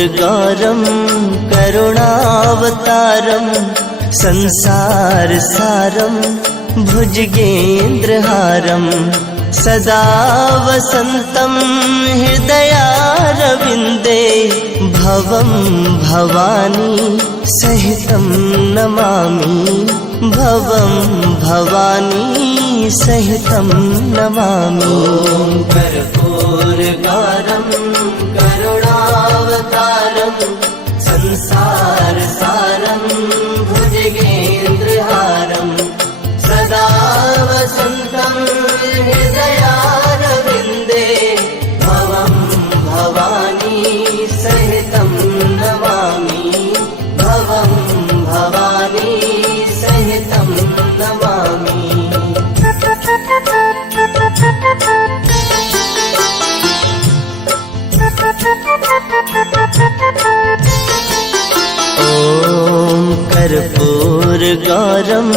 कर्पूरगौरं करुणावतारं संसारसारं भुजगेन्द्रहारं सदा वसन्तं हृदयारविन्दे भवं भवानी सहितं नमामि भवं भवानी सहितं नमामि। कर्पूरगौरं करुणावतारं संसारसारं भुजगेन्द्रहारं सदा वसन्तं हृदयारविन्दे भवं भवानी सहितं नमामि भवं भवानी सहितं नमामि। ॐ कर्पूरगौरं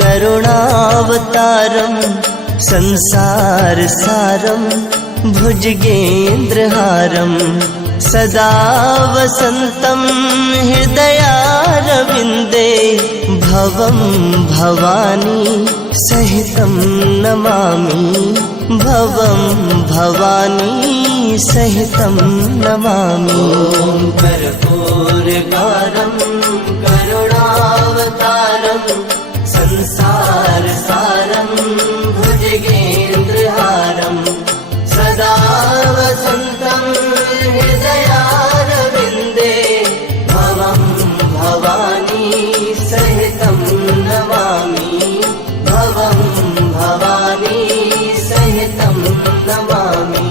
करुणावतारं संसारसारं भुजगेन्द्रहारं सदा वसन्तं हृदयारविन्दे भवं भवानी सहितं नमामि भवं भवानी सहितं नमामि। कर्पूरगौरं करुणावतारं संसारसारं भुजगेन्द्रहारं सदा वसन्तं हृदयारविन्दे भवं भवानी सहितं नमामि भवं भवानी सहितं नमामि।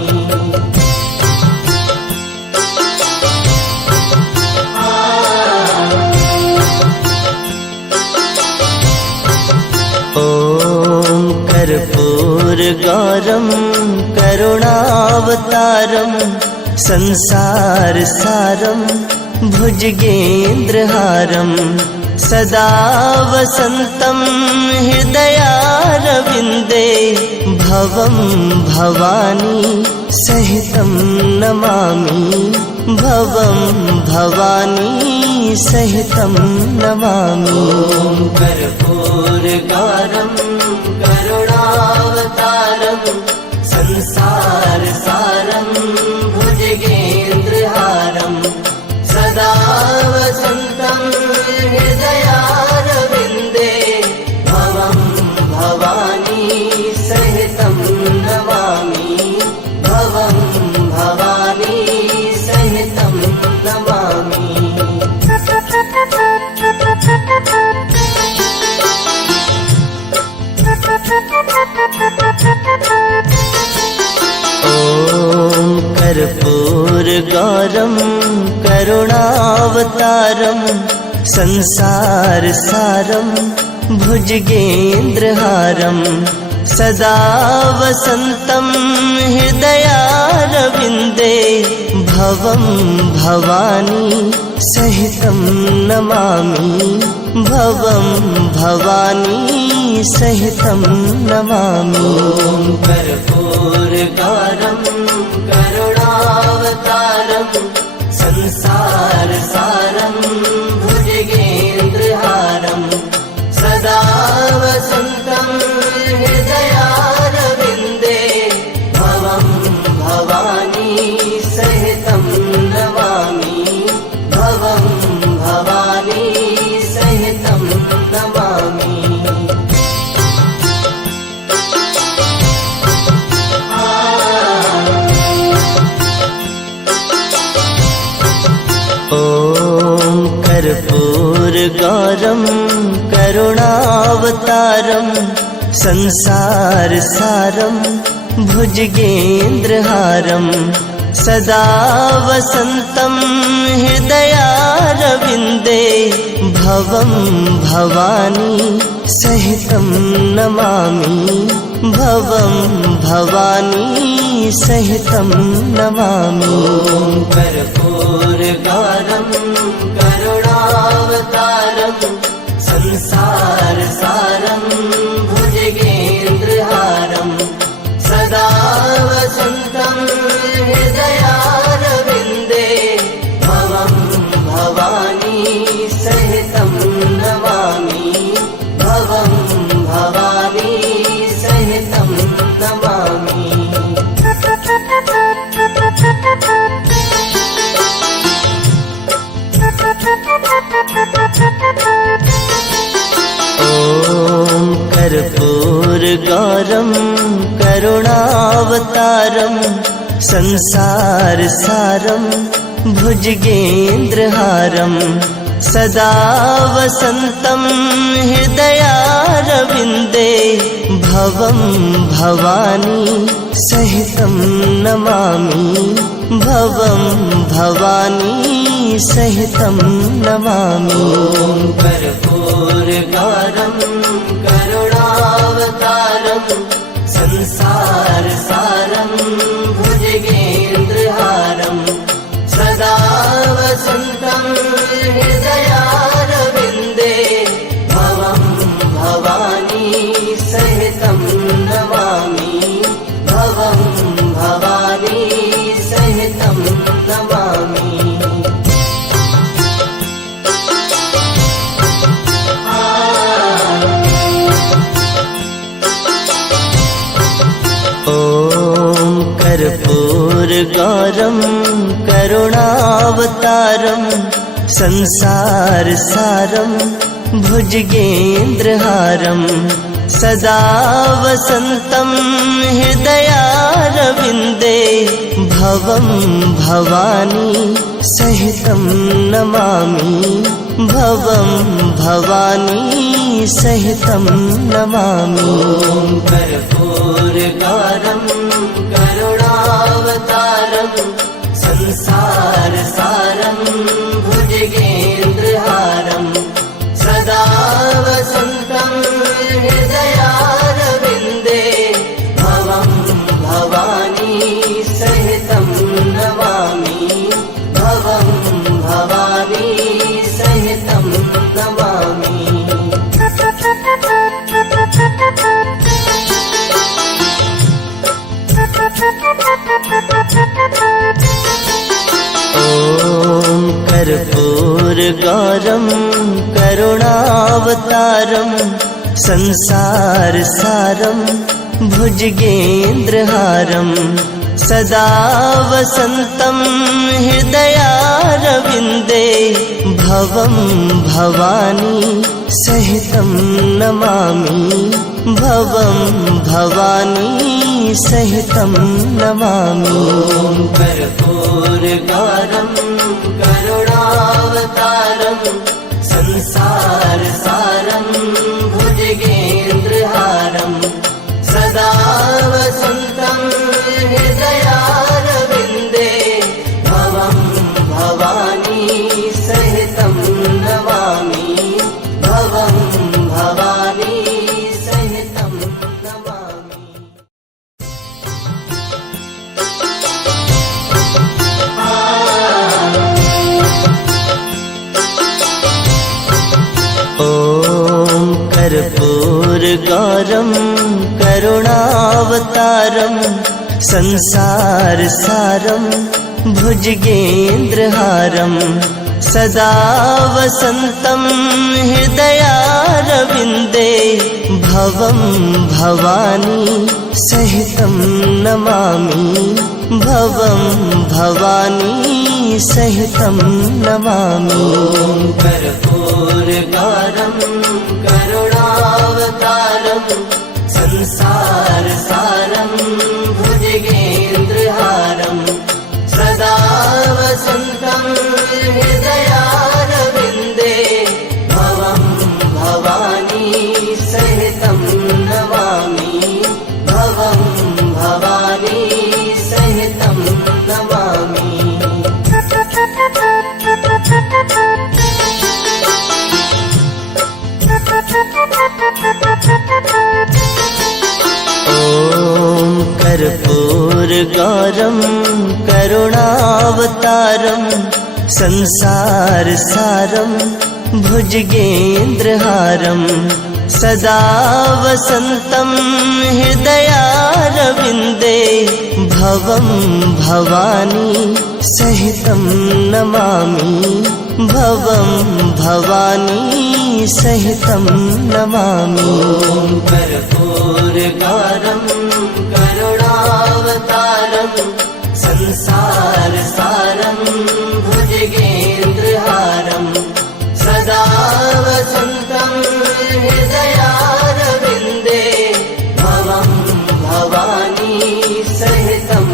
ॐ कर्पूरगौरं करुणावतारं संसारसारं भुजगेन्द्रहारं सदा वसन्तं हृदयारविन्दे भवं भवानी सहितं नमामि भवं भवानी सहितं नमामि। कर्पूरगौरं करुणावतारं संसारसारं भुजगेन्द्रहारं सदा वसन्तं हृदयारविन्दे भवं भवानी सहितं नमामि भवं भवानी सहितं नमामि। ॐ कर्पूरगौरं करुणावतारं संसारसारं भुजगेन्द्रहारं सदा वसन्तं हृदयारविन्दे भवं भवानी सहितं नमामि भवं भवानी सहितं नमामि। कर्पूरगौरं करुणावतारं संसारसारं भुजगेन्द्रहारं सदा वसन्तं हृदयारविन्दे भवं भवानी सहितं नमामि भवं भवानी सहितं नमामि। ॐ कर्पूरगौरं करुणावतारं संसारसारं भुजगेन्द्रहारं सदा वसन्तं हृदयारविन्दे भवं भवानी सहितं नमामि भवं भवानी सहितं नमामि। कर्पूरगौरं करुणावतारं संसारसारं भुजगेन्द्रहारं सदा वसन्तं हृदयारविन्दे भवं भवतारं संसार सारं भुजगेन्द्रहारं सदा वसन्तं हृदयारविन्दे भवं भवानी सहितं नमामि भवं भवानी सहितं नमामि। ॐ कर्पूरगारं करुणावतारं संसार सारं भुजगेन्द्रहारं सदा वसन्तं हृदयारविन्दे भवं भवानी सहितं नमामि भवं भवानी सहितं नमामि। ॐ कर्पूरगारं करुणावतारं संसार सारं भुजगेन्द्रहारं सदा वसन्तं हृदयारविन्दे भवं भवानी सहितं नमामि भवं भवानी सहितं नमामि। ॐ कर्पूरगारं करुणावतारं संसार सारं भुजगेन्द्रहारं सदा वसन्तं हृदयारविन्दे भवं भवानी सहितं नमामि भवं भवानी सहितं नमामि। ॐ कर्पूरगारं करुणावतारं संसार सारं भुजगेन्द्रहारं सदा वसन्तं हृदयारविन्दे भवं भवानी सहितं नमामि भवं भवानी सहितं नमामि। ॐ कर्पूरगारं करुणावतारं संसार सारं भुजगेन्द्रहारं सदा वसन्तं हृदयारविन्दे भवं भवानी सहितं नमामि भवं भवानी सहितं नमामि। ॐ कर्पूरगारं करुणावतारं संसार सारं भुजगेन्द्रहारं सदा वसन्तं हृदयारविन्दे भवं भवानी सहितं नमामि भवं भवानी सहितं नमामि। ॐ कर्पूरगारं करुणावतारं संसार सारं भुजगेन्द्रहारं सदा वसन्तं हृदयारविन्दे भवं भवानी सहितं नमामि भवं भवानी सहितं नमामि। ॐ कर्पूरगारं करुणावतारं संसार सारं भुजगेन्द्रहारं सदा वसन्तं हृदयारविन्दे भवं भवानी सहितं नमामि भवं भवानी सहितं नमामि। ॐ कर्पूरगारं करुणावतारं संसार सारं भुजगेन्द्रहारं सदा वसन्तं हृदयारविन्दे भवं भवानी सहितं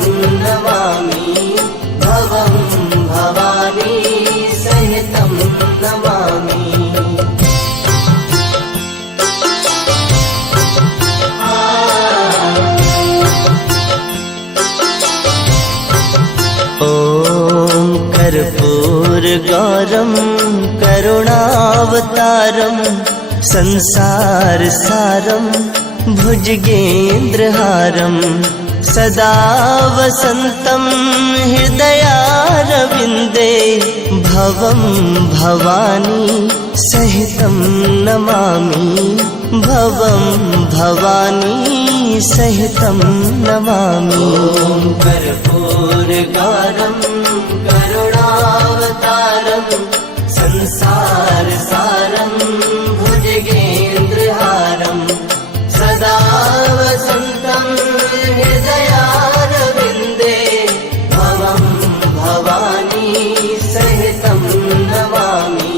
कर्पूरगौरं करुणावतारं संसारसारं भुजगेन्द्रहारं सदा वसन्तं हृदयारविन्दे भवं भवानी सहितं नमामि भवं भवानी सहितं नमामि। ॐ कर्पूरगौरं करुणावतारं संसारसारं भुजगेन्द्रहारं सदा वसन्तं हृदयारविन्दे भवं भवानी सहितं नमामि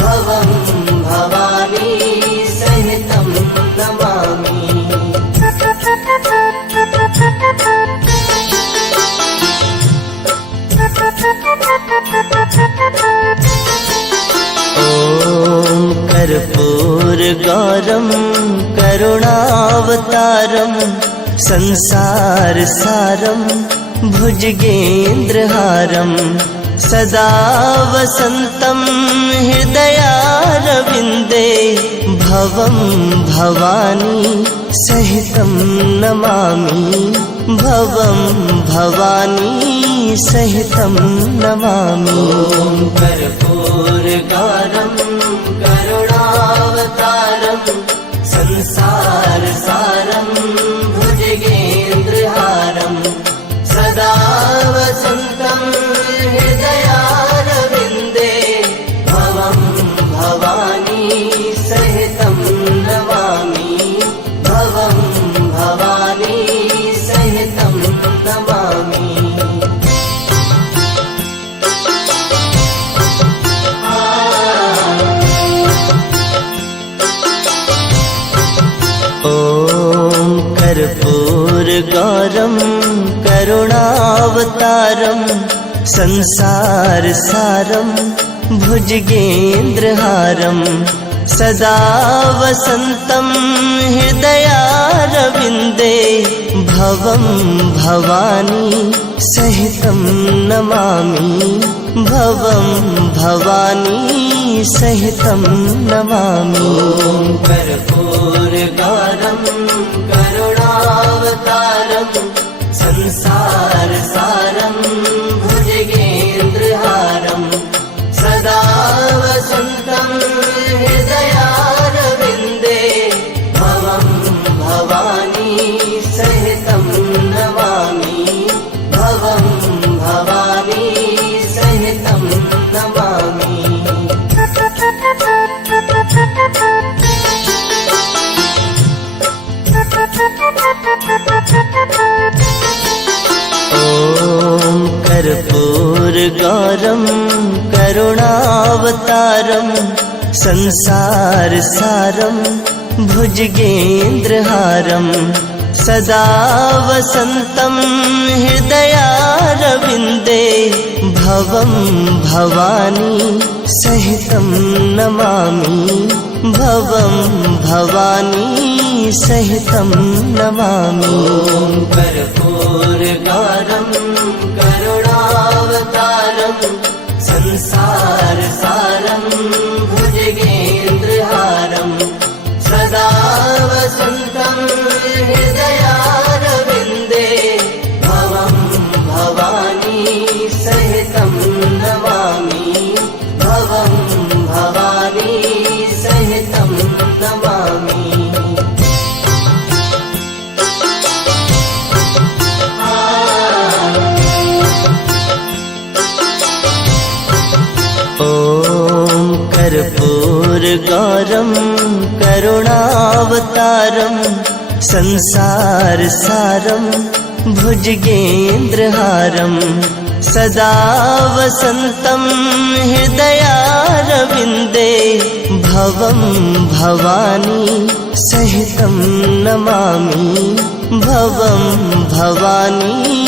भवं भवानी सहितं नमामि। ॐ कर्पूरगौरं करुणावतारं संसारसारं भुजगेन्द्रहारं सदा वसन्तं हृदयारविन्दे भवं भवानी सहितं नमामि भवं भवानी सहितं नमामि। ॐ कर्पूरगौरं करुणावतारं संसारसारं भुजगेन्द्रहारं सदा वसन्तं हृदयारविन्दे भवं भवानी सहितं नमामि भवं भवानी सहितं नमामि। ॐ कर्पूरगौरं करुणावतारं संसारसारं भुजगेन्द्रहारं सदा वसन्तं हृदयारविन्दे भवं भवानी सहितं नमामि भवं भवानी सहितं नमामि। ॐ कर्पूरगौरं करुणावतारं संसारसारं भुजगेन्द्रहारं सदा वसन्तं हृदयारविन्दे भवं भवानी सहितं नमामि भवं भवानी सहितं नमामि। ॐ कर्पूरगौरं करुणावतारं संसारसारं भुजगेन्द्रहारं सदा वसन्तं हृदयारविन्दे भवं भवानी सहितं नमामि भवं भवानी सहितं नमामि। ॐ कर्पूरगौरं करुणावतारं संसारसारं भुजगेन्द्रहारं सदा वसन्तं हृदयारविन्दे भवं भवानी सहितं नमामि भवं भवानी सहितं नमामि। ॐ कर्पूरगौरं करुणावतारं संसारसारं भुजगेन्द्रहारं सदा वसन्तं हृदयारविन्दे भवं भवानी सहितं नमामि भवं भवानी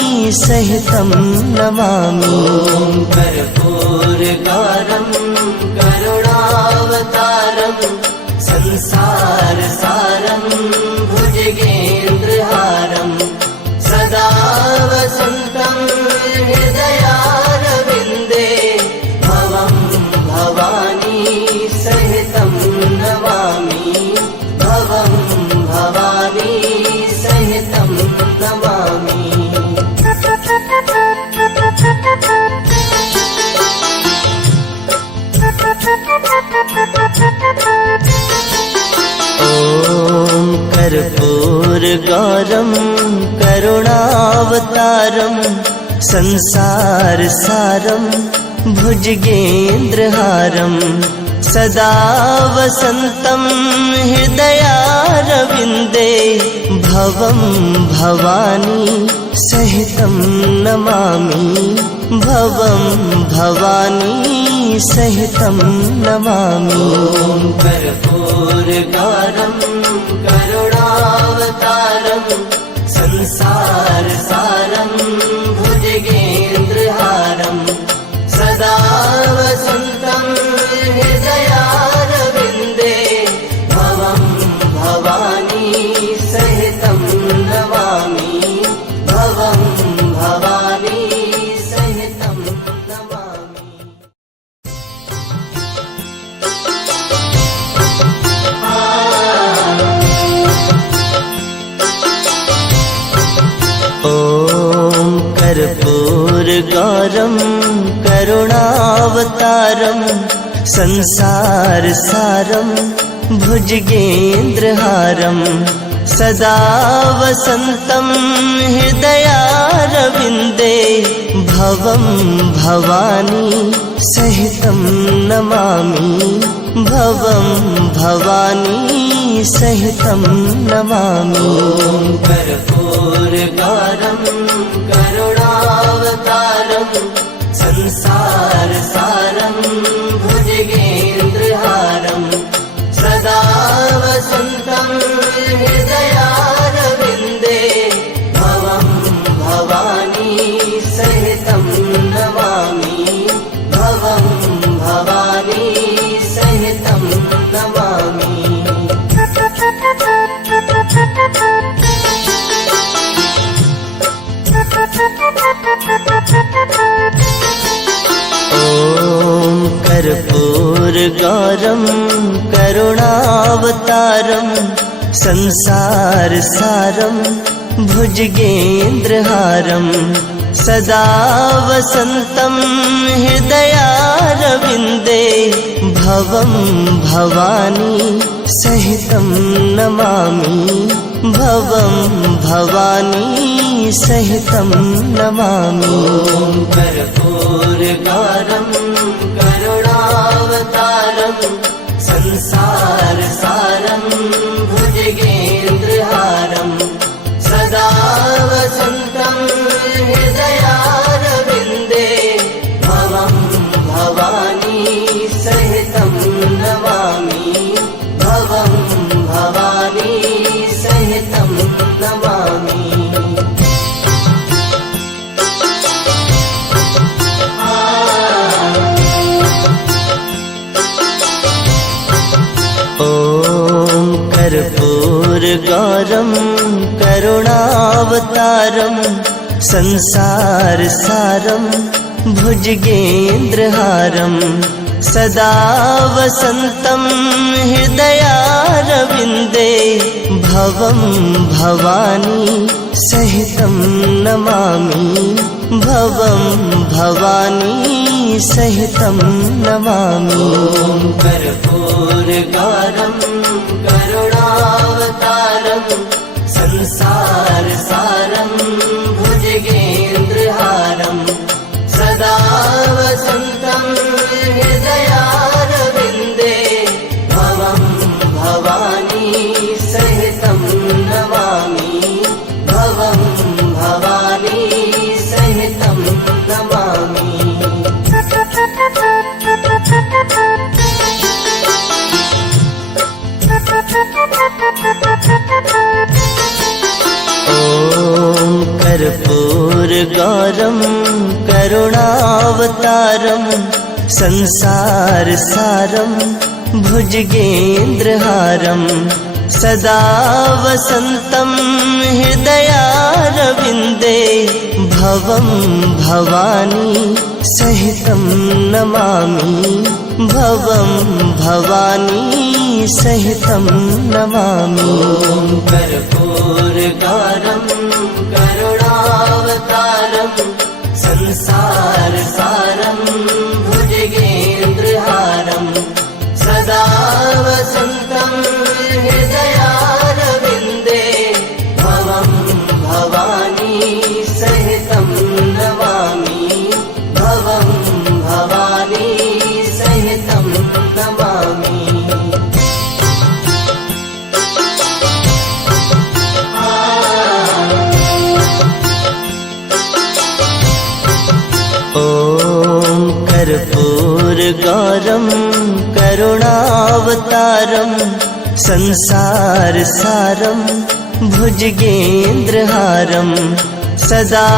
सहितं नमामि। ॐ कर्पूरगौरं करुणावतारं संसारसारं भुजगेन्द्रहारं सदा वसन्तं हृदयारविन्दे भवं भुजगेन्द्रहारं संसारसारं भुजगेन्द्रहारं सदा वसन्तं हृदयारविन्दे भवं भवानी सहितं नमामि भवं भवानी सहितं नमामि। ॐ कर्पूरगारं करुणावतारं संसारसारं भुजगेन्द्रहारं सदा वसन्तं हृदयारविन्दे भवं भवानी सहितं नमामि भवं भवानी सहितं नमामि। ॐ कर्पूरगारं करुणावतारं संसारसारं भुजगेन्द्रहारं सदा वसन्तं हृदयारविन्दे भवं भवानी सहितं नमामि भवं भवानी सहितं नमामि। ॐ कर्पूरगारं करुणावतारं संसारसारं भुजगेन्द्रहारं सदा वसन्तं हृदयारविन्दे भवं भवानी सहितं नमामि भवं भवानी सहितं नमामि। ॐ कर्पूरगारं करुणावतारं संसारसारं भुजगेन्द्रहारं सदा वसन्तं हृदयारविन्दे भवं भवानी सहितं नमामि भवं भवानी सहितं नमामि। ॐ कर्पूरगारं करुणावतारं संसारसारं भुजगेन्द्रहारं सदा वसन्तं हृदयारविन्दे भवं भवानी सहितं नमामि भवं भवानी सहितं नमामि। ॐ कर्पूरगारं करुणावतारं संसारसारं भुजगेन्द्रहारं सदा वसन्तं हृदयारविन्दे भवं भवानी सहितं नमामि भवं भवानी सहितं नमामि। ॐ कर्पूरगारं करुणावतारं संसारसारं भुजगेन्द्रहारं सदा वसन्तं हृदयारविन्दे भवं भवानी सहितं नमामि भवं भवानी सहितं नमामि। ॐ कर्पूरगारं करुणावतारं संसारसारं भुजगेन्द्रहारं सदा वसन्तं हृदयारविन्दे भवं भवानी सहितं नमामि भवं भवानी सहितं नमामि। ॐ कर्पूरगारं करुणावतारं संसारसारं भुजगेन्द्रहारं सदा वसन्तं हृदयारविन्दे भवं भवानी सहितं करुणावतारम् संसारसारम् भुजगेन्द्रहारम् सदा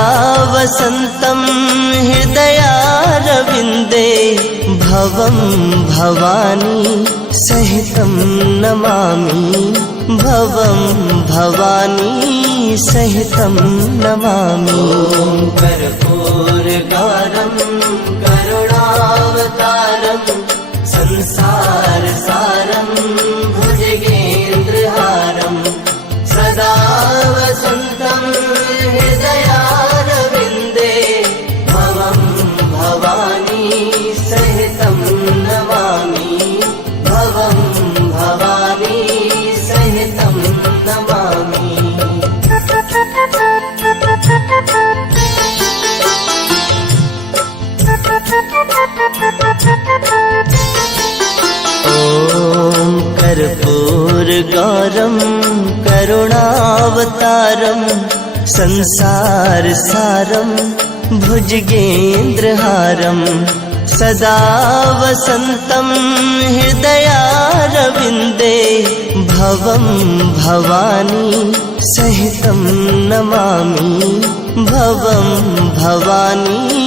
वसन्तं हृदयारविन्दे भवं भवानी सहितं नमामि भवं भवानी सहितं नमामि। कर्पूरगारं करुणावतारं संसारसारं भुजगेन्द्रहारं सदा वसन्तं हृदयारविन्दे भवं भवानी सहितं नमामि भवं भवानी सहितं नमामि। ॐ कर्पूरगारं करुणावतारं संसारसारं भुजगेन्द्रहारं सदा वसन्तं हृदयारविन्दे भवं भवानी सहितं नमामि भवं भवानी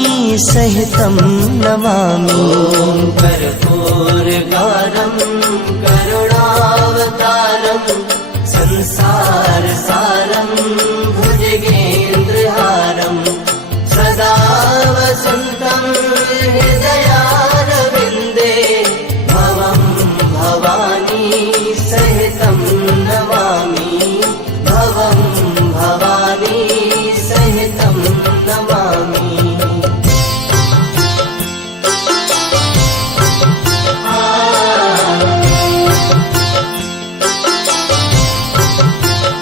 सहितं नमामि। कर्पूरगारं करुणावतारं संसारसारं भुजगेन्द्रहारं सदा वसन्तं हृदयारविन्दे भवं भवानी सहितं नमामि भवं भवानी सहितं नमामि।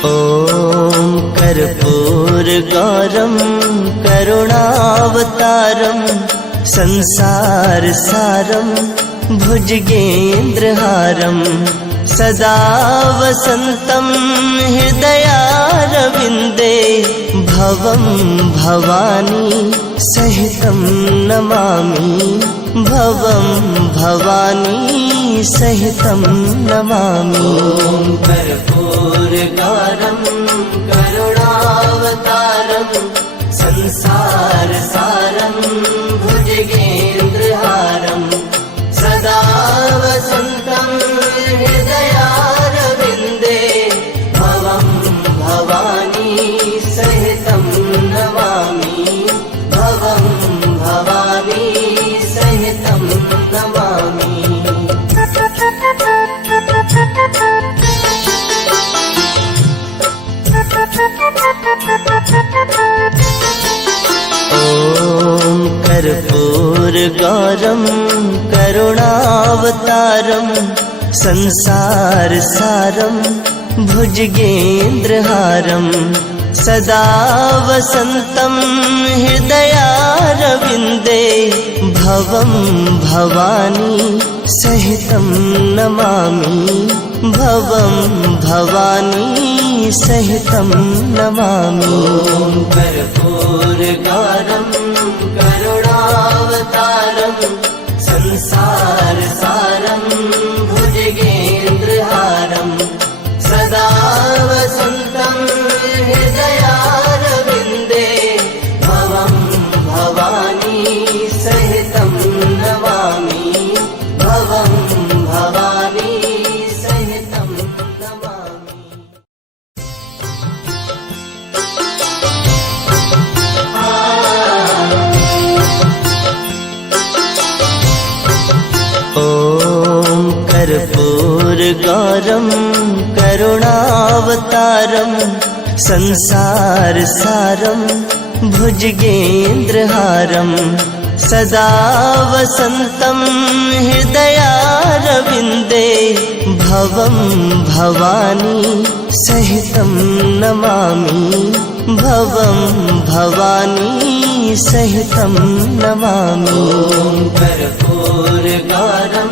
ॐ कर्पूरगारं करुणावतारं संसारसारं भुजगेन्द्रहारं सदा वसन्तं हृदयारविन्दे भवं भवानी सहितं नमामि भवं भवानी सहितं नमामि। कर्पूरगारं करुणावतारं संसारसारं भुजगेन्द्रहारं सदा वसन्तं हृदयारविन्दे भवं भवानी सहितं नमामि भवं भवानी सहितं नमामि। ॐ कर्पूरगारं करुणावतारं संसारसारं भुजगेन्द्रहारं सदा वसन्तं हृदयारविन्दे भवं भवानी सहितं नमामि भवं भवानी सहितं नमामि। कर्पूरगारं करुणावतारं संसारसारं भुजगेन्द्रहारं सदा वसन्तं हृदयारविन्दे भवं भवानी सहितं नमामि भवं भवानी सहितं नमामि। ॐ कर्पूरगारं करुणावतारं संसारसारं भुजगेन्द्रहारं सदा वसन्तं हृदयारविन्दे भवं भवानी सहितं नमामि भवं भवानी सहितं नमामि। कर्पूरगारं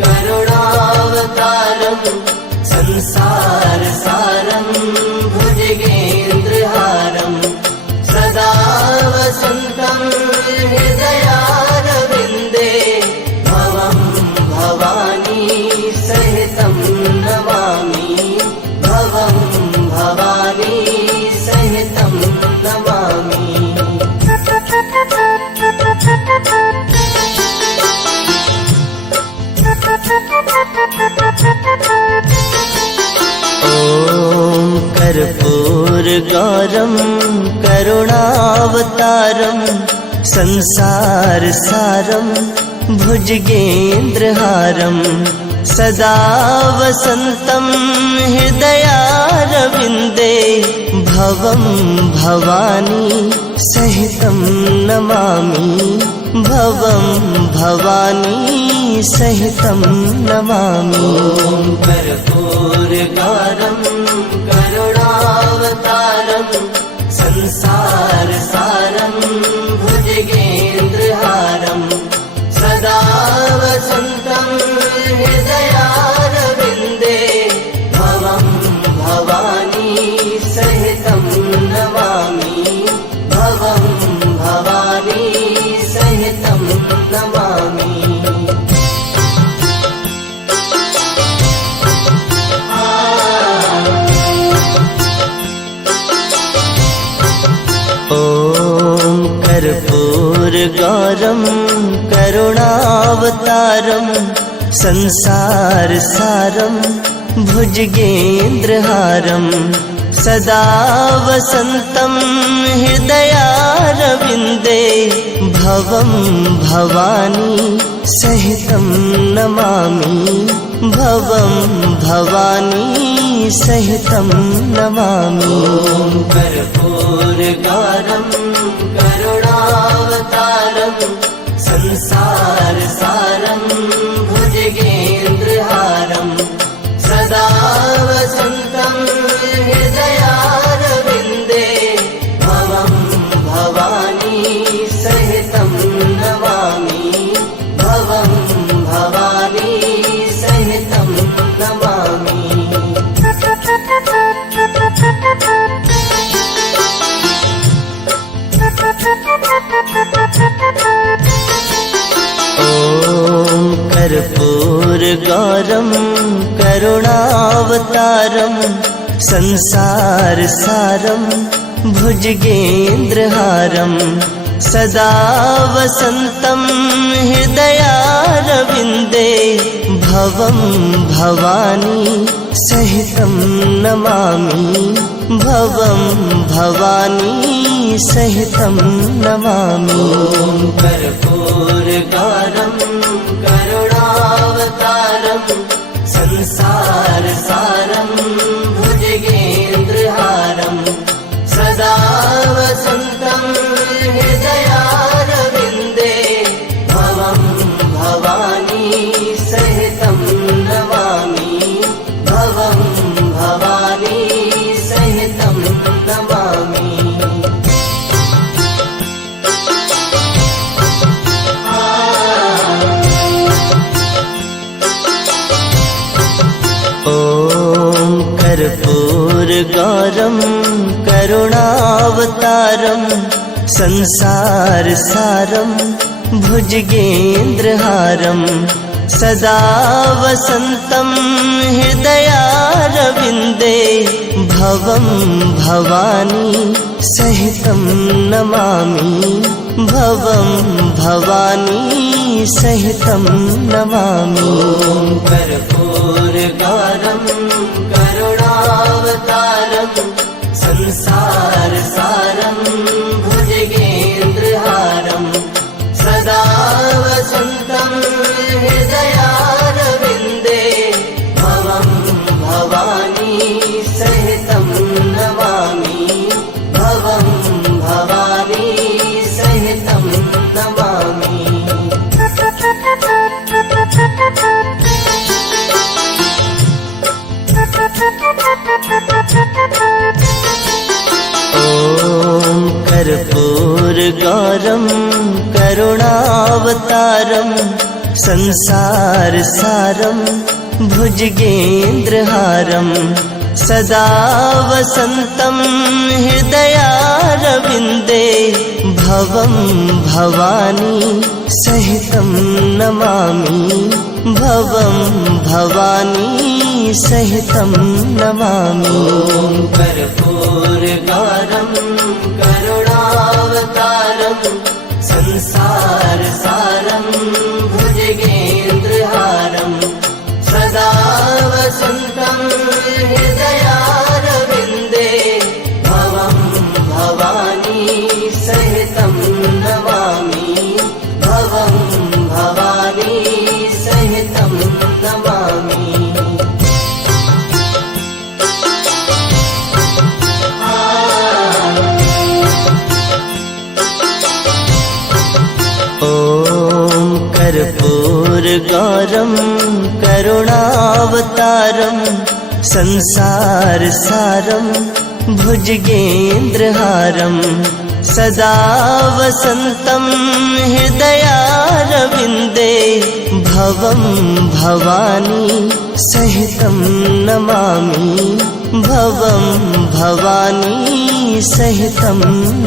करुणावतारं संसारसारं भुजगेन्द्रहारं सदा वसन्तं हृदयारविन्दे भवं भवानी गौरम करुणावतारम संसारसारम भुजगेन्द्रहारम सदा वसन्तं हृदयारविन्दे भवं भवानी सहितं नमामि भवं भवानी सहितं नमामि। ॐ कर्पूरगारं करुणावतारं संसारसारं भुजगेन्द्रहारं सदा वसन्तं हृदयारविन्दे भवं भवानी सहितं नमामि भवं भवानी सहितं नमामि। ॐ कर्पूरगारं करुणावतारं संसारसारं भुजगेन्द्रहारं सदा वसन्तं हृदयारविन्दे भवं भवानी सहितं नमामि भवं भवानी सहितं नमामि। ॐ कर्पूरगारं करुणावतारं संसारसारं भुजगेन्द्रहारं सदा वसन्तं हृदयारविन्दे भवं भवानी सहितं नमामि भवं भवानी सहितं नमामि। ॐ कर्पूरगारं करुणावतारं संसारसारं भुजगेन्द्रहारं सदा वसन्तं हृदयारविन्दे भवं भवानी सहितं नमामि भवं भवानी सहितं नमामि। ॐ कर्पूरगारं करुणावतारं संसारसारं भुजगेन्द्रहारं सदा वसन्तं हृदयारविन्दे भवं भवानी सहितं नमामि भवं भवानी सहितं नमामि। ॐ कर्पूरगारं करुणावतारं संसारसारं भुजगेन्द्रहारं सदा वसन्तं हृदयारविन्दे भवं भवानी सहितं नमामि भवं भवानी सहितं नमामि। ॐ कर्पूरगारं करुणावतारं संसारसारं भुजगेन्द्रहारं सदा वसन्तं हृदयारविन्दे भवं भवानी सहितं नमामि भवं भवानी सहितं नमामि। ॐ कर्पूरगारं करुणावतारं संसारसारं भुजगेन्द्रहारं सदा वसन्तं हृदयारविन्दे भवं भवानी सहितं नमामि भवं भवानी सहितं नमामि। ॐ कर्पूरगारं करुणावतारं संसारसारं भुजगेन्द्रहारं सदा वसन्तं हृदयारविन्दे भवं करुणावतारम् संसारसारम् भुजगेन्द्रहारम् सदा वसन्तं हृदयारविन्दे भवं भवानी सहितं नमामि भवं भवानी सहितं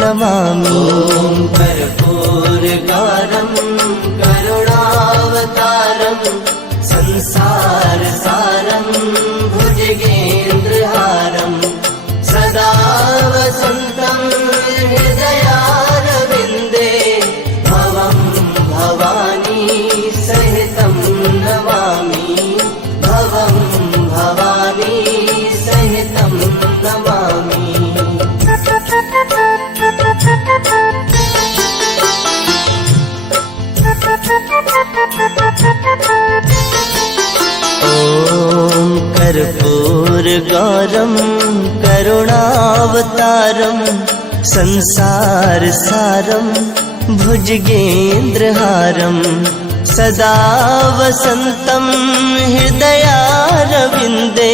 नमामि। ॐ कर्पूरगारं करुणावतारं संसारसारं भुजगेन्द्रहारं सदा वसन्तं हृदयारविन्दे भवं भवानी सहितं नमामि भवं भवानी सहितं नमामि। ॐ कर्पूरगारं करुणावतारं संसारसारं भुजगेन्द्रहारं सदा वसन्तं हृदयारविन्दे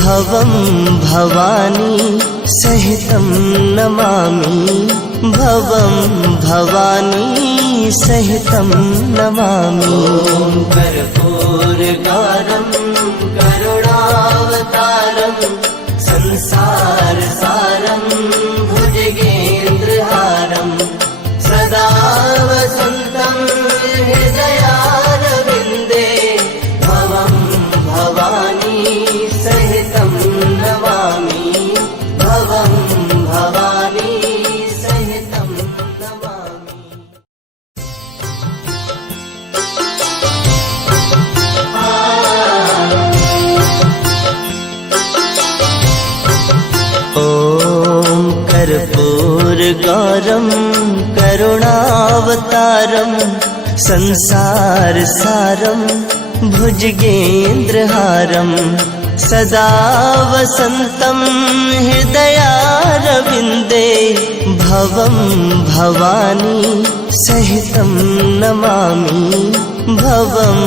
भवं भवानी सहितं नमामि भवं भवानी सहितं नमामि। ॐ कर्पूरगारं करुणावतारं संसारसारं भुजगेन्द्रहारं सदा वसन्तं हृदयारविन्दे भवं भवानी सहितं नमामि भवं भवानी सहितं नमामि। ॐ कर्पूरगारं करुणावतारं संसारसारं भुजगेन्द्रहारं सदा वसन्तं हृदयारविन्दे भवं भवानी सहितं नमामि भवं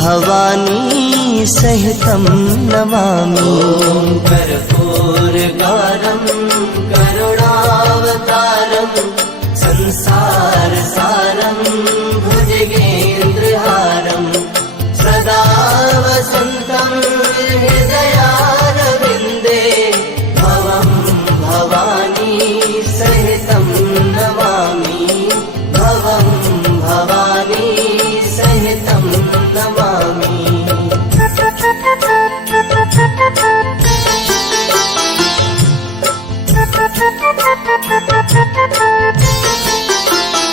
भवानी सहितं नमामि। ॐ कर्पूरगारं करुणावतारं संसारसारं भुजगेन्द्रहारं सदा वसन्तं हृदयारविन्दे भवं भवानी सहितं नमामि भवं भवानी सहितं नमामि।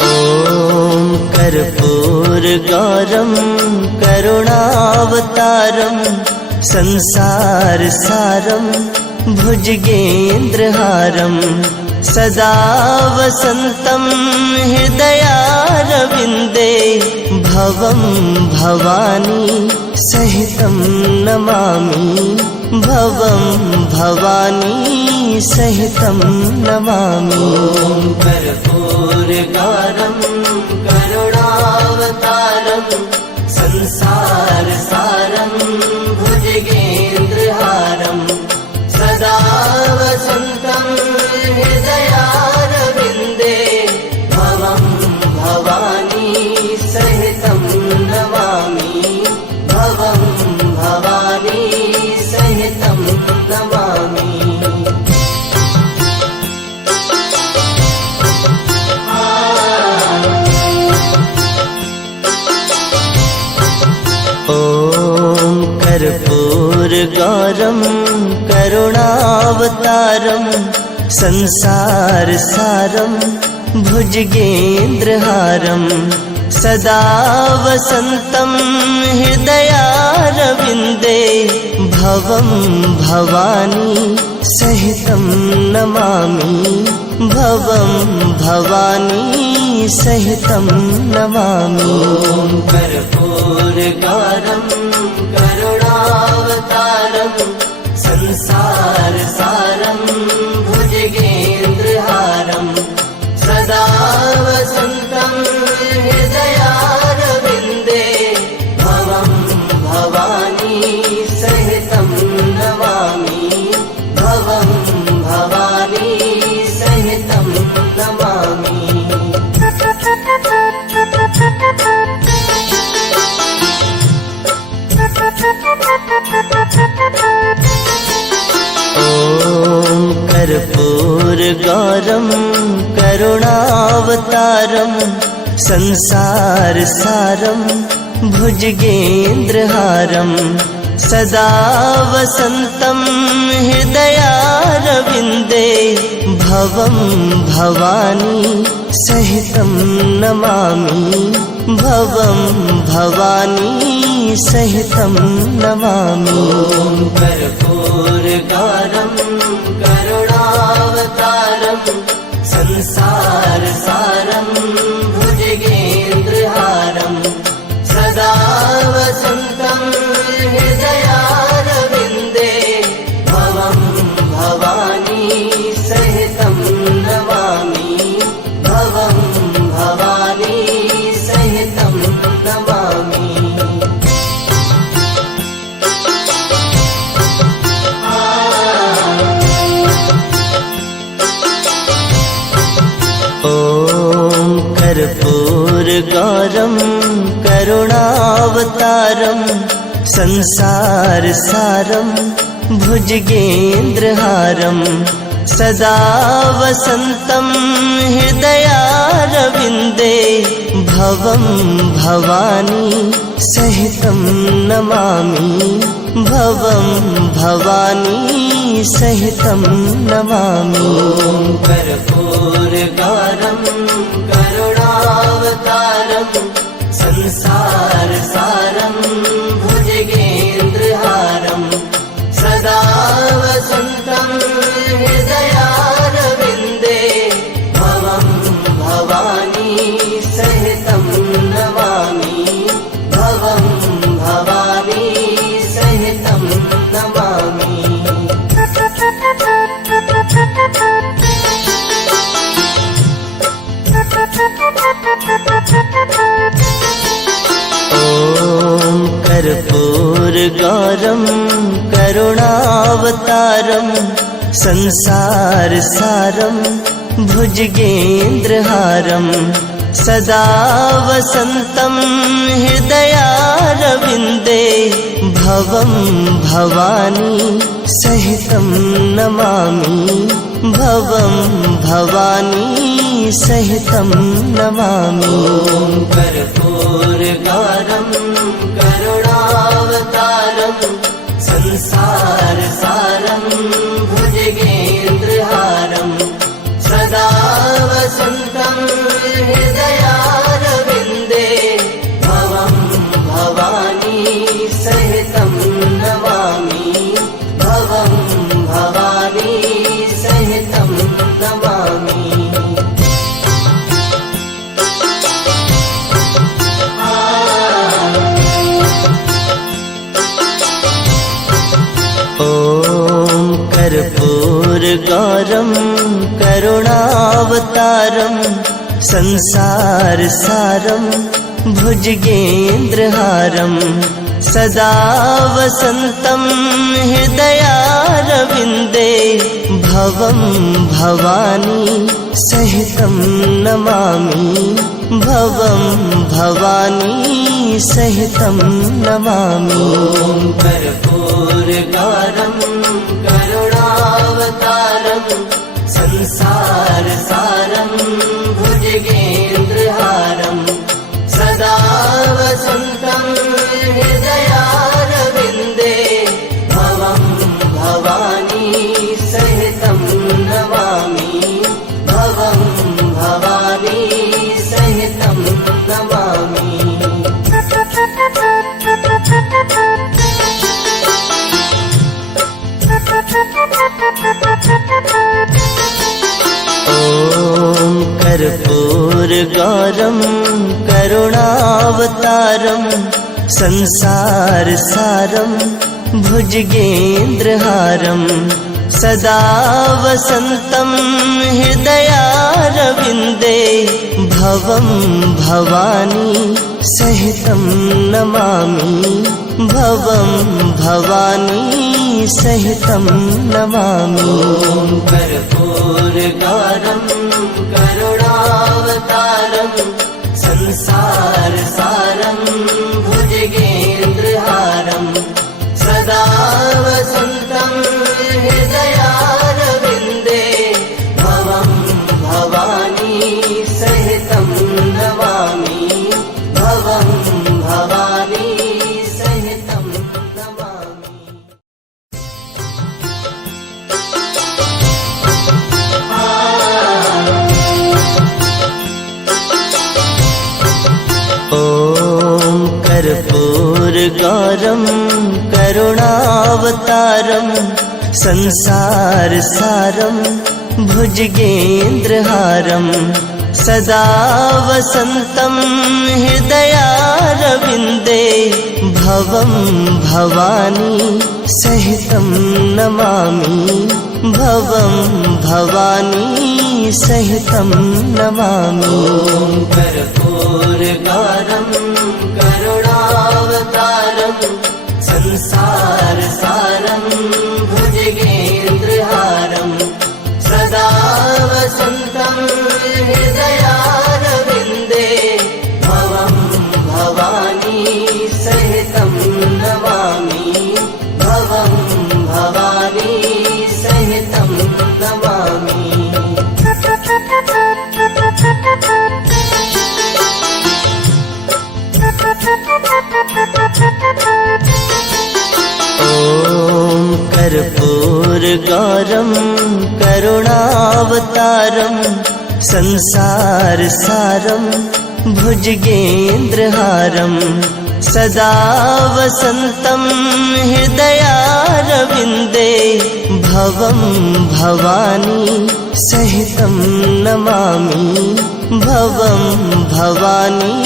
ॐ कर्पूरगारं करुणावतारं संसारसारं भुजगेन्द्रहारं सदा वसन्तं हृदयारविन्दे भवं भवानी सहितं नमामि भवं भवानी सहितं नमामि। ॐ कर्पूरगारं करुणावतारं संसारसारं भुजगेन्द्रहारं सदा वसन्तं हृदयारविन्दे भवं भवानी सहितं नमामि भवं भवानी सहितं नमामि। ॐ कर्पूरगारं करुणावतारं संसारसारं भुजगेन्द्रहारं सदा वसन्तं हृदयारविन्दे भवं भवानी सहितं नमामि भवं भवानी सहितं नमामि। ॐ कर्पूरगारं करुणावतारं संसारसारं भुजगेन्द्रहारं सदा वसन्तं हृदयारविन्दे भवं भवानी सहितं नमामि भवं भवानी सहितं नमामि। ॐ कर्पूरगौरं करुणावतारं संसारसारं भुजगेन्द्रहारं सदा वसन्तं हृदयारविन्दे भवं भवानी सहितं नमामि भवं भवानी सहितं नमामि। कर्पूरगौरं करुणावतारं संसारसारं भुजगेन्द्रहारं सदा वसन्तं हृदयारविन्दे भवं भवानी सहितं नमामि भवं भवानी सहितं नमामि। ॐ कर्पूरगौरं करुणावतारं संसारसारं भुजगेन्द्रहारं सदा वसन्तं हृदयारविन्दे भवं भवानी सहितं नमामि भवं भवानी सहितं नमामि। कर्पूरगौरं करुणावतारं संसारसारं भुजगेन्द्रहारं सदा वसन्तं हृदयारविन्दे भवं भवानी सहितं नमामि भवं भवानी सहितं नमामि। ॐ कर्पूरगौरं करुणावतारं संसारसारं भुजगेन्द्रहारं सदा वसन्तं हृदयारविन्दे भवं भवानी सहितं नमामि भवं भवानी सहितं नमामि। कर्पूरगौरं करुणावतारं संसारसारं भुजगेन्द्रहारं सदा वसन्तं हृदयारविन्दे भवं भवानी सहितं नमामि भवं भवानी सहितं नमामि। ॐ कर्पूरगौरं करुणावतारं संसारसारं भुजगेन्द्रहारं सदा वसन्तं हृदयारविन्दे भवं भवानी सहितं नमामि भवं भवानी सहितं नमामि। कर्पूरगौरं करुणावतारं संसारसारं भुजगेन्द्रहारं सदा वसन्तं हृदयारविन्दे भवं भवानी सहितं नमामि भवं भवानी सहितं नमामि। ॐ कर्पूरगौरं करुणावतारं संसारसारं भुजगेन्द्रहारं सदा वसन्तं हृदयारविन्दे भवं भवानी सहितं नमामि भवं भवानी सहितं नमामि। ॐ कर्पूरगारं करुणावतारं संसारसारं भुजगेन्द्रहारं सदा वसन्तं हृदयारविन्दे भवं भवानी सहितं नमामि भवं भवानी सहितं नमामि। ॐ कर्पूरगारं करुणावतारं संसारसारं भुजगेन्द्रहारं सदा वसन्तं हृदयारविन्दे भवं भवानी सहितं नमामि भवं भवानी सहितं नमामि। ॐ कर्पूरगारं करुणावतारं संसारसारं भुजगेन्द्रहारं सदा वसन्तं हृदयारविन्दे भवं भवानी सहितं नमामि भवं भवानी सहितं नमामि। ॐ कर्पूरगारं करुणावतारं संसारसारं भुजगेन्द्रहारं सदा वसन्तं हृदयारविन्दे भवं भवानी सहितं नमामि भवं भवानी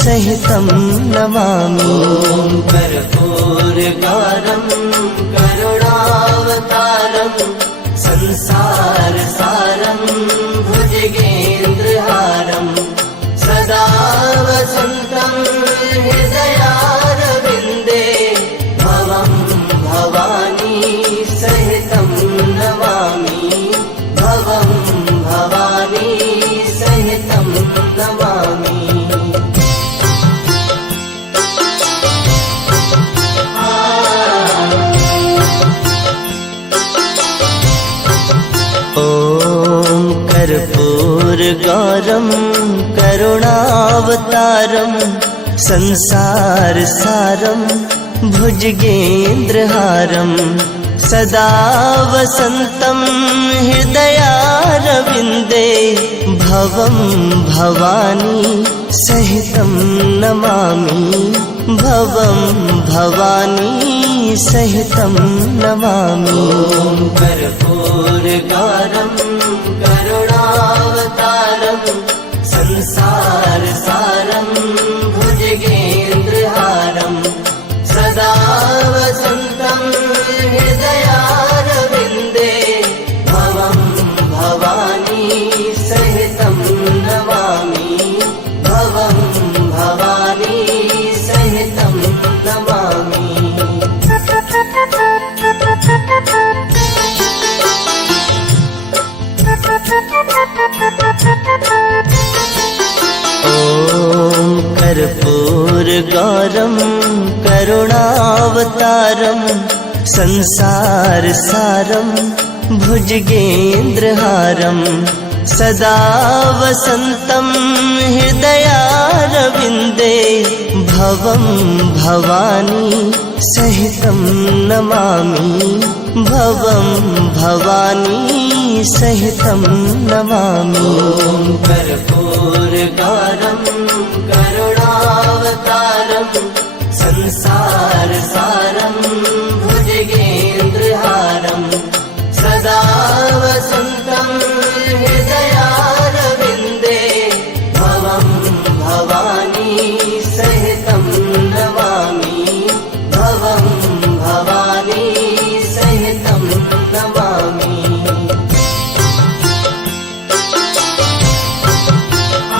सहितं नमामि। ॐ कर्पूरगारं करुणावतारं संसारसारं भुजगेन्द्रहारं सदा वसन्तं हृदयारविन्दे भवं भवानी सहितं नमामि भवं भवानी सहितं नमामि। ॐ कर्पूरगारं करुणावतारं संसारसारं भुजगेन्द्रहारं सदा वसन्तं हृदयारविन्दे भवं भवानी सहितं नमामि भवं भवानी सहितं नमामि। ॐ कर्पूरगारं करुणावतारं संसारसारं भुजगेन्द्रहारं सदा वसन्तं हृदयारविन्दे भवं भवानी सहितं नमामि भवं भवानी सहितं नमामि। ॐ कर्पूरगारं करुणावतारं संसारसारं भुजगेन्द्रहारं सदा वसन्तं हृदयारविन्दे भवं भवानी सहितं नमामि भवं भवानी सहितं नमामि। ॐ कर्पूरगारं करुणावतारं संसारसारं भुजगेन्द्रहारं सदा वसन्तं हृदयारविन्दे भवं भवानी सहितं नमामि भवं भवानी सहितं नमामि। ॐ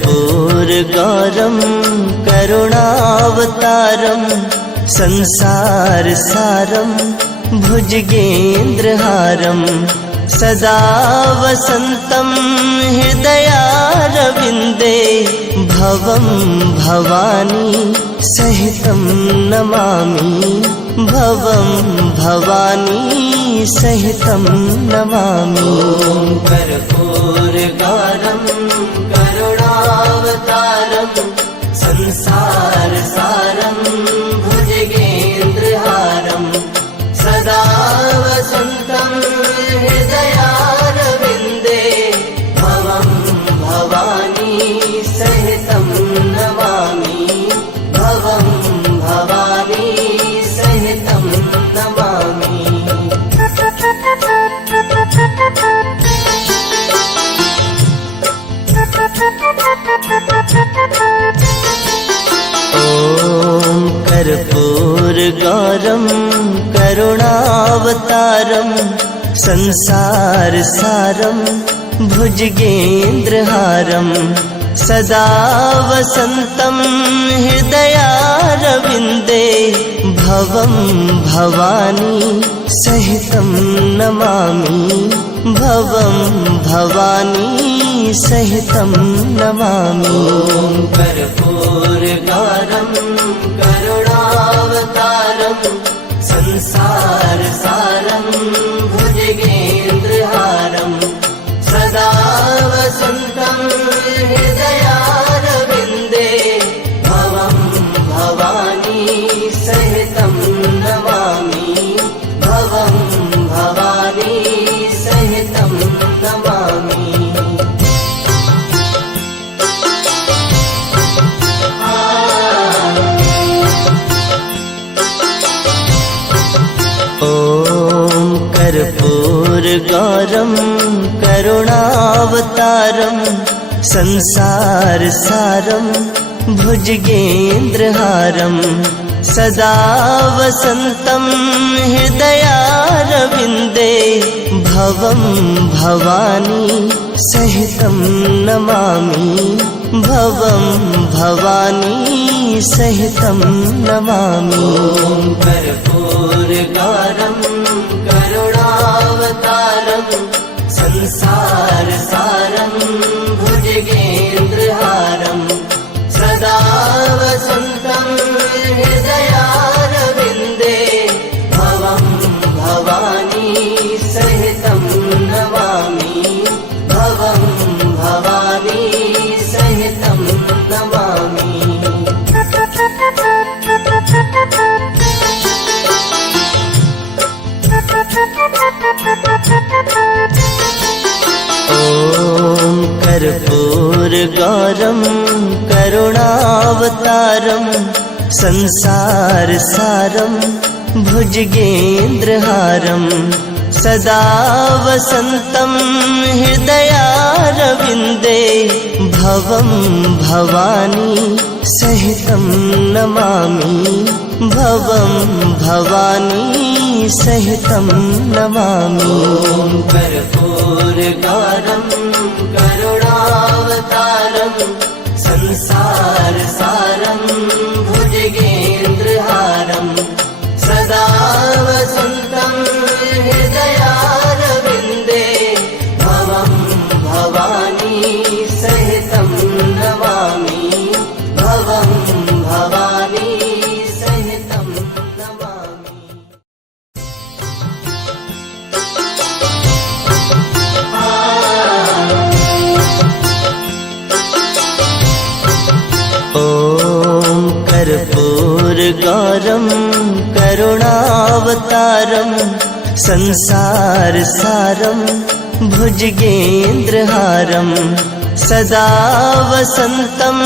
कर्पूरगौरं करुणावतारं संसारसारं भुजगेन्द्रहारं सदा वसन्तं हृदयारविन्दे भवं भवानी सहितं नमामि भवं भवानी सहितं नमामि। कर्पूरगौरं करुणावतारं संसारसारं भुजगेन्द्रहारं सदा वसन्तं हृदयारविन्दे भवं भवानी सहितं नमामि भवं भवानी सहितं नमामि। ॐ कर्पूरगौरं करुणावतारं संसारसारं भुजगेन्द्रहारं सदा वसन्तं हृदयारविन्दे भवं भवानी सहितं नमामि भवं भवानी सहितं नमामि। कर्पूरगौरं करुणावतारं संसारसारं भुजगेन्द्रहारं सदा वसन्तं हृदयारविन्दे भवं भवानी सहितं नमामि भवं भवानी सहितं नमामि। ॐ कर्पूरगौरं करुणावतारं संसारसारं भुजगेन्द्रहारं सदा वसन्तं हृदयारविन्दे भवं भवानी सहितं नमामि भवं भवानी सहितं नमामि। कर्पूरगौरं करुणावतारं संसारसारं भुजगेन्द्रहारं सदा वसन्तं हृदयारविन्दे भवं भवानी सहितं नमामि भवं भवानी सहितं नमामि। ॐ कर्पूरगौरं करुणावतारं संसारसारं भुजगेन्द्रहारं सदा वसन्तं हृदयारविन्दे भवं भवानी सहितं नमामि भवं भवानी सहितं नमामि। कर्पूरगौरं करुणावतारं संसारसारं भुजगेन्द्रहारं सदा वसन्तं हृदयारविन्दे भवं भवानी सहितं नमामि भवं भवानी सहितं नमामि। ॐ कर्पूरगौरं करुणावतारं संसारसारं भुजगेन्द्रहारं सदा वसन्तं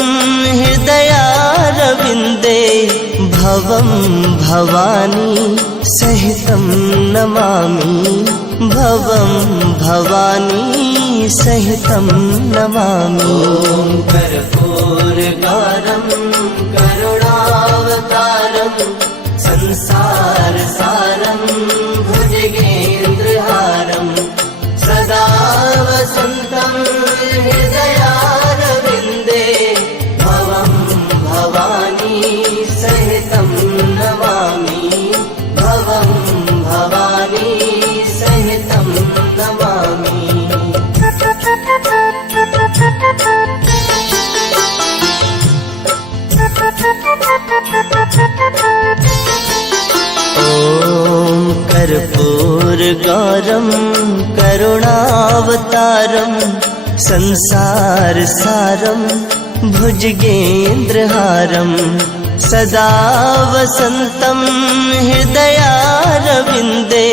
हृदयारविन्दे भवं भवानी सहितं नमामि भवं भवानी सहितं नमामि। कर्पूरगौरं करुणावतारं संसारसारं भुजगेन्द्रहारं सदा वसन्तं हृदयारविन्दे करुणावतारम् संसारसारम् भुजगेन्द्रहारम् सदा वसन्तं हृदयारविन्दे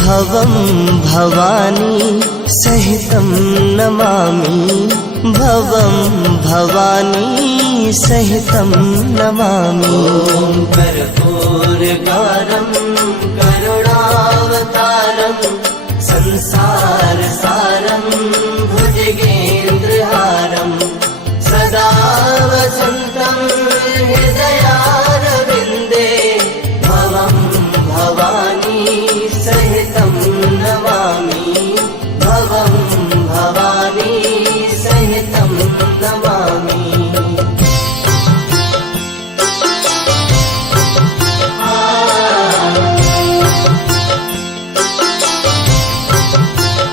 भवं भवानी सहितं नमामि भवं भवानी सहितं नमामि। ॐ कर्पूरगारं करुणावतारं संसारसारं भुजगेन्द्रहारं सदा वसन्तं हृदयारविन्दे भवं भवानी सहितं नमामि भवं भवानी सहितं नमामि।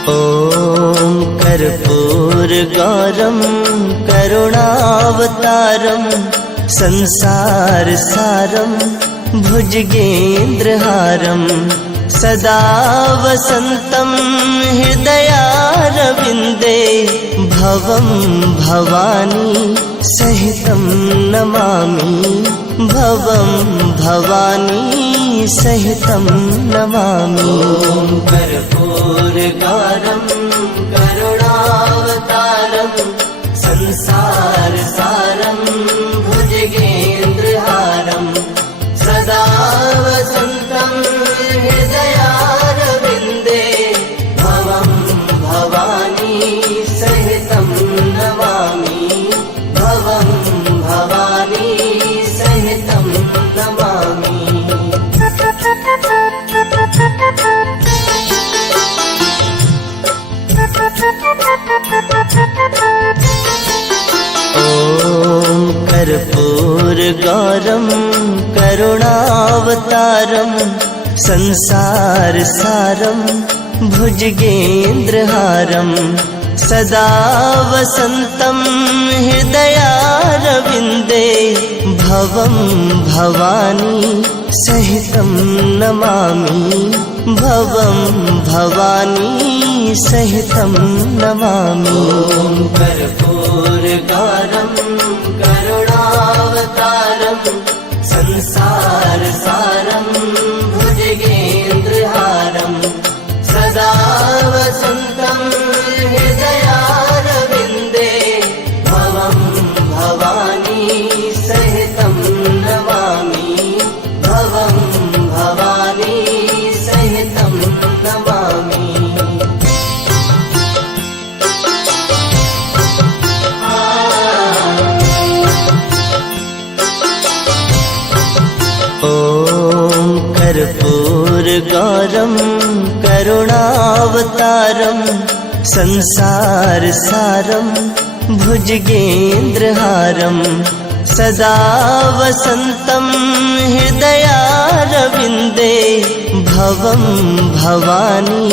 ॐ कर्पूरगारं करुणावतारं संसारसारं भुजगेन्द्रहारं सदा वसन्तं हृदयारविन्दे भवं भवानी सहितं नमामि भवं भवानी सहितं नमामि। ॐ कर्पूरगारं करुणावतारं संसारसारं भुजगेन्द्रहारं सदा वसन्तं हृदयारविन्दे भवं भवानी सहितं नमामि भवं भवानी सहितं नमामि। ॐ कर्पूरगारं करुणावतारं संसारसारं भुजगेन्द्रहारं सदा वसन्तं हृदयारविन्दे भवं भवानी सहितं नमामि भवं भवानी सहितं नमामि। ॐ कर्पूरगारं करुणावतारं संसारसारं भुजगेन्द्रहारं सदा वसन्तं हृदयारविन्दे भवं भवानी सहितं नमामि भवं भवानी सहितं नमामि। ॐ कर्पूरगारं करुणावतारं संसारसारं भुजगेन्द्रहारं सदा वसन्तं हृदयारविन्दे भवं भवानी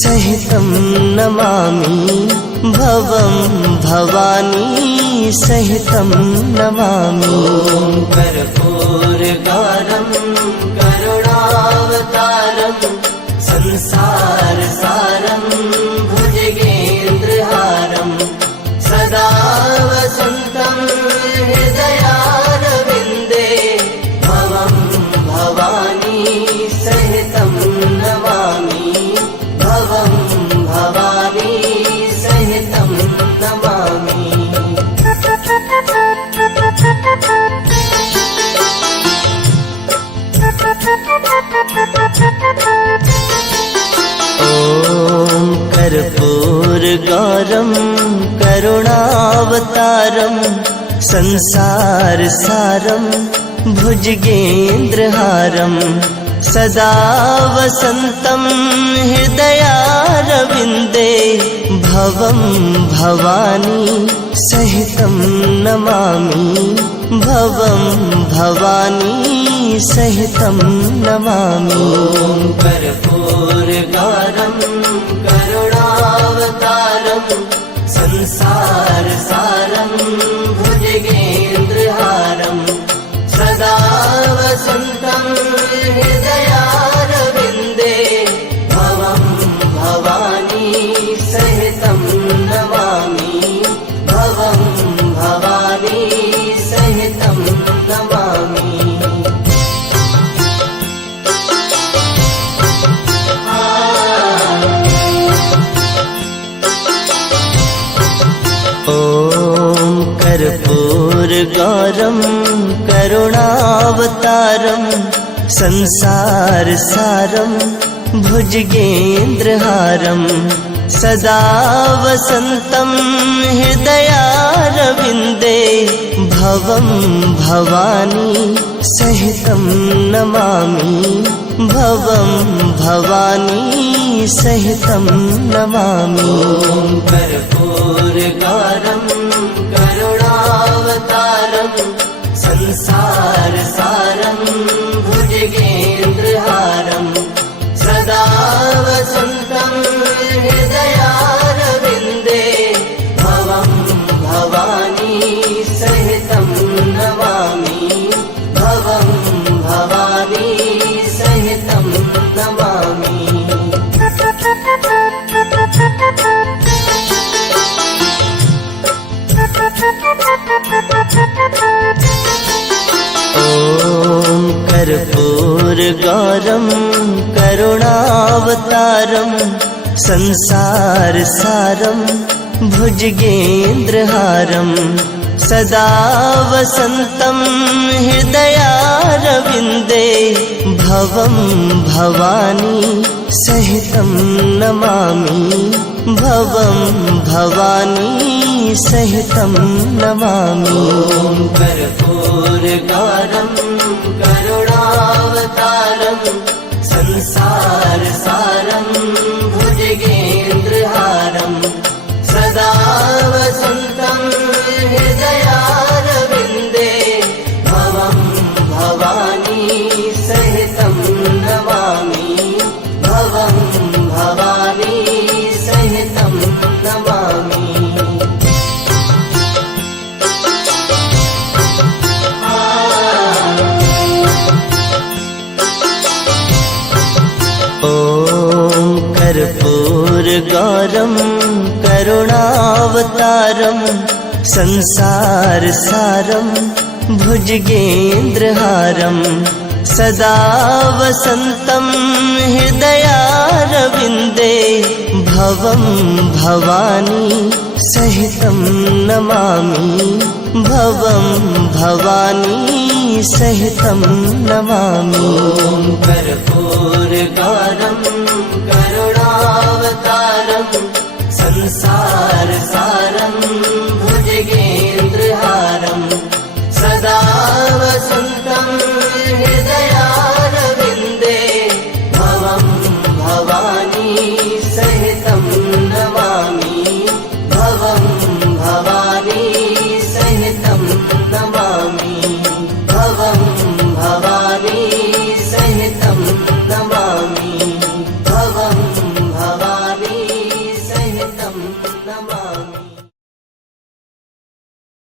सहितं नमामि भवं भवानी सहितं नमामि। ॐ कर्पूरगारं करुणावतारं संसारसारं भुजगेन्द्रहारं सदा वसन्तं हृदयारविन्दे भवं भवानी सहितं नमामि भवं भवानी सहितं नमामि। ॐ कर्पूरगारं करुणावतारं संसारसारं भुजगेन्द्रहारं सदा वसन्तं हृदयारविन्दे भवं भवानी सहितं नमामि भवं भवानी सहितं नमामि। ॐ कर्पूरगारं करुणावतारं संसारसारं भुजगेन्द्रहारं सदा वसन्तं हृदयारविन्दे भवं भवानी सहितं कर्पूरगौरं करुणावतारं संसारसारं भुजगेन्द्रहारं सदा वसन्तं हृदयारविन्दे भवं भवानी सहितं नमामि भवं भवानी सहितं नमामि। कर्पूरगौरं करुणावतारं संसारसारं भुजगेन्द्रहारं सदा वसन्तं हृदयारविन्दे भवं भवानी सहितं नमामि भवं भवानी सहितं नमामि। ॐ कर्पूरगौरं करुणावतारं संसारसारं भुजगेन्द्रहारं सदा वसन्तं हृदयारविन्दे भवं भवानी सहितं नमामि भवं भवानी सहितं नमामि। कर्पूरगौरं करुणावतारं संसारसारं भुजगेन्द्रहारं सदा वसन्तं हृदयारविन्दे भवं भवानी सहितं नमामि भवं भवानी सहितं नमामि। ॐ कर्पूरगौरं करुणावतारं संसारसारं भुजगेन्द्रहारं सदा वसन्तं हृदयारविन्दे भवं भवानी सहितं नमामि भवं भवानी सहितं नमामि। कर्पूरगौरं करुणावतारं संसारसारं